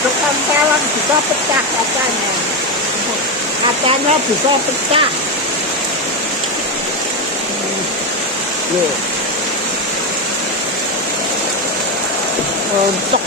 Ketempelan bisa pecah kacanya. Kacanya bisa pecah. Loh. Untuk